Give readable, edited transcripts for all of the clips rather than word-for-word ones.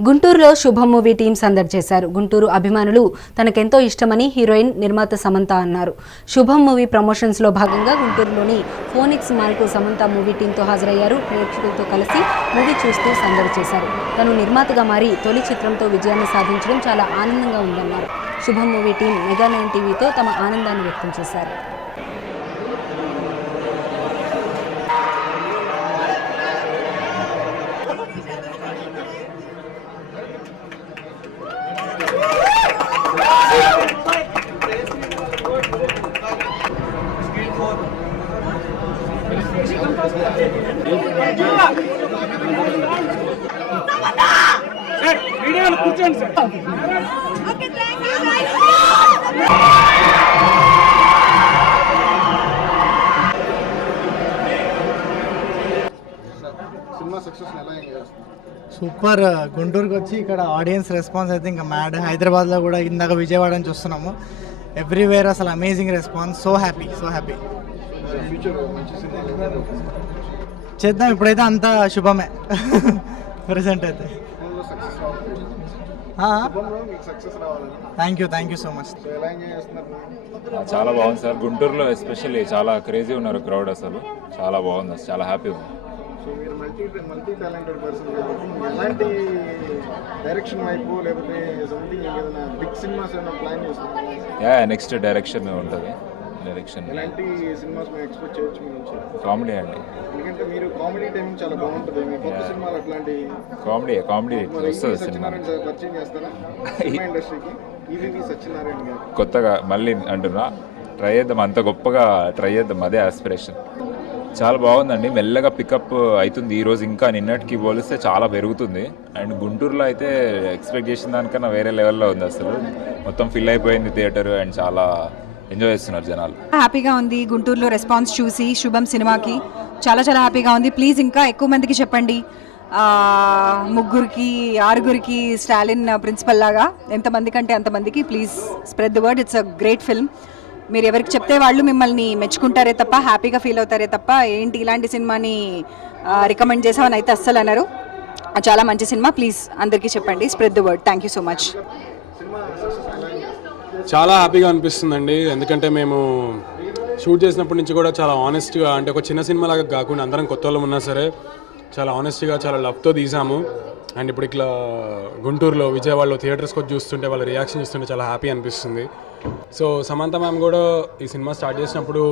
గుంటూరులో శుభం movie team సందడి చేశారు. గుంటూరు అభిమానులు తనకెంతో ఇష్టమని హీరోయిన్ నిర్మాత సమంత అన్నారు. శుభం మూవీ ప్రమోషన్స్ లో భాగంగా గుంటూరులోని ఫోనిక్స్ మాల్కు సమంత మూవీ టీంతో హాజరయ్యారు. ప్రేక్షకులతో కలిసి మూవీ చూస్తూ సందడి చేశారు. తను నిర్మాతగా మారి తొలి చిత్రంతో విజయాన్ని సాధించడం చాలా ఆనందంగా ఉందన్నారు. శుభం మూవీ టీం మెగా 9 టీవీతో తమ ఆనందాన్ని వ్యక్తం చేశారు. కూర్చోండి సార్. సూపర్. గుంటూరుకి వచ్చి ఇక్కడ ఆడియన్స్ రెస్పాన్స్ అయితే ఇంకా మ్యాడ్. హైదరాబాద్లో కూడా ఇందాక విజయవాడ నుంచి చూస్తున్నాము. ఎవ్రీవేర్ అసలు అమేజింగ్ రెస్పాన్స్. సో హ్యాపీ చేద్దాం. ఇప్పుడైతే అంతా శుభమే ప్రెసెంట్ అయితే. Thank you so much. చాలా బాగుంది సార్. గుంటూరులో ఎస్పెషల్లీ చాలా క్రేజీ ఉన్నారు క్రౌడ్. అసలు చాలా బాగుంది, చాలా హ్యాపీ ఉంది. మల్టీ టాలెంటెడ్ పర్సన్ ఎలాంటి డైరెక్షన్ వైపు లేకపోతే సంథింగ్ ఏదైనా బిగ్ సినిమాస్ ఏమైనా ప్లాన్ చేస్తున్నారు? నెక్స్ట్ డైరెక్షన్ ఉంటుంది. డైరెక్షన్ ఎలాంటి సినిమాస్ మేము ఎక్స్పెక్ట్ చేయొచ్చు మీ నుంచి? కామెడీ అండి. ఎందుకంటే మీరు కామెడీ టైమింగ్ చాలా బాగుంటుంది. మీ కొత్త సినిమాలు అట్లాంటి కామెడీ వస్తుంది సినిమా. పరిచయం చేస్తారా సినిమా ఇండస్ట్రీకి? ఈవీవి సత్యనారాయణ గారు కొత్తగా మళ్ళీ అంటున్నా, ట్రై చేద్దాం, అంత గొప్పగా ట్రై చేద్దాం, అదే ఆస్పిరేషన్. చాలా బాగుందండి. మెల్లగా పికప్ అవుతుంది. ఈరోజు ఇంకా నిన్నటికి పోలిస్తే చాలా పెరుగుతుంది. అండ్ గుంటూరులో అయితే ఎక్స్పెక్ట్ చేసిన దానికన్నా వేరే లెవెల్లో ఉంది. అసలు మొత్తం ఫిల్ అయిపోయింది థియేటర్ అండ్ చాలా ఎంజాయ్ చేస్తున్నారు జనాలు. హ్యాపీగా ఉంది గుంటూరులో రెస్పాన్స్ చూసి శుభం సినిమాకి. చాలా హ్యాపీగా ఉంది. ప్లీజ్ ఇంకా ఎక్కువ మందికి చెప్పండి. 3 6 స్టాలిన్ ప్రిన్సిపల్ లాగా ఎంతమంది కంటే అంతమందికి please spread the word. It's a great film. మీరు ఎవరికి చెప్తే వాళ్ళు మిమ్మల్ని మెచ్చుకుంటారే తప్ప, హ్యాపీగా ఫీల్ అవుతారే తప్ప, ఏంటి ఇలాంటి సినిమాని రికమెండ్ చేసామని అయితే అస్సలు అన్నారు. చాలా మంచి సినిమా. ప్లీజ్ అందరికీ చెప్పండి. Spread the word. Thank you so much. చాలా హ్యాపీగా అనిపిస్తుందండి. ఎందుకంటే మేము షూట్ చేసినప్పటి నుంచి కూడా చాలా ఆనెస్ట్గా, అంటే ఒక చిన్న సినిమా లాగా కాకుండా అందరం కొత్త వాళ్ళం ఉన్నా సరే చాలా ఆనెస్ట్గా చాలా లవ్తో తీసాము. అండ్ ఇప్పుడు ఇట్లా గుంటూరులో విజయవాడలో థియేటర్స్కి వచ్చి చూస్తుంటే వాళ్ళ రియాక్షన్ చూస్తుంటే చాలా హ్యాపీ అనిపిస్తుంది. సో సమంత మ్యామ్ కూడా ఈ సినిమా స్టార్ట్ చేసినప్పుడు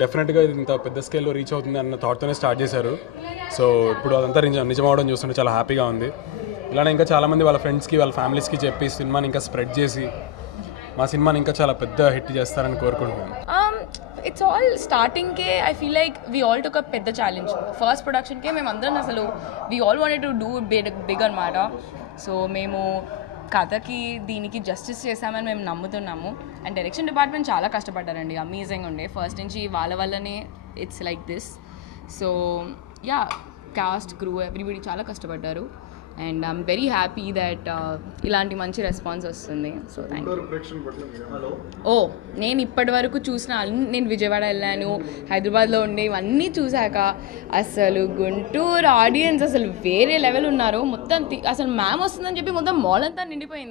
డెఫినెట్గా ఇది ఇంత పెద్ద స్కేల్లో రీచ్ అవుతుంది అన్న థాట్తోనే స్టార్ట్ చేశారు. సో ఇప్పుడు అదంతా నిజమవడం చూస్తుంటే చాలా హ్యాపీగా ఉంది. ఇలానే ఇంకా చాలామంది వాళ్ళ ఫ్రెండ్స్కి వాళ్ళ ఫ్యామిలీస్కి చెప్పి సినిమాని ఇంకా స్ప్రెడ్ చేసి మా సినిమాని ఇంకా చాలా పెద్ద హిట్ చేస్తారని కోరుకుంటున్నాను. ఇట్స్ ఆల్ స్టార్టింగ్కే I feel like we all took a పెద్ద ఛాలెంజ్. ఫస్ట్ ప్రొడక్షన్కే మేము అందరం అసలు we all wanted to do big అనమాట. సో మేము కథకి దీనికి జస్టిస్ చేసామని మేము నమ్ముతున్నాము. అండ్ డైరెక్షన్ డిపార్ట్మెంట్ చాలా కష్టపడ్డారండి. అమేజింగ్ ఉండే ఫస్ట్ నుంచి. వాళ్ళ వల్లనే it's like this. So yeah, cost crew everybody చాలా కష్టపడ్డారు. And I'm very happy that ఇలాంటి మంచి రెస్పాన్స్ వస్తుంది. So thank you. నేను ఇప్పటి వరకు చూసిన నేను విజయవాడ వెళ్ళాను, హైదరాబాద్లో ఉండే ఇవన్నీ చూశాక అసలు గుంటూరు ఆడియన్స్ అసలు వేరే లెవెల్ ఉన్నారు. మొత్తం అసలు మ్యామ్ వస్తుందని చెప్పి మొత్తం మాల్ అంతా నిండిపోయింది.